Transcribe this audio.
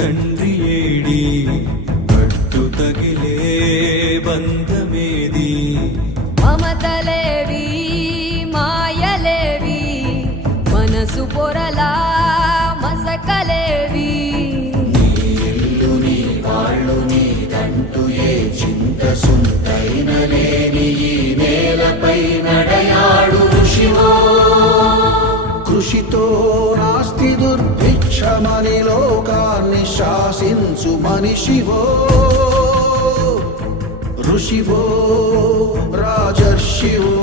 తండ్రి ఏడి పట్టు తగిలే బంధమేది మమతలేవి మాయలేవి మనసు పొరలా మసకలేవి నీ ఇల్లు నీ వాళ్ళు నీదంటూ ఏ చింత సుంతైన లేని ఈ నేలపై నడయాడు ఋషివో కృషితో నాస్తి దుర్భిక్షమని లోకాన్ని శాసించు మనిషివో ఋషివో రాజర్షివో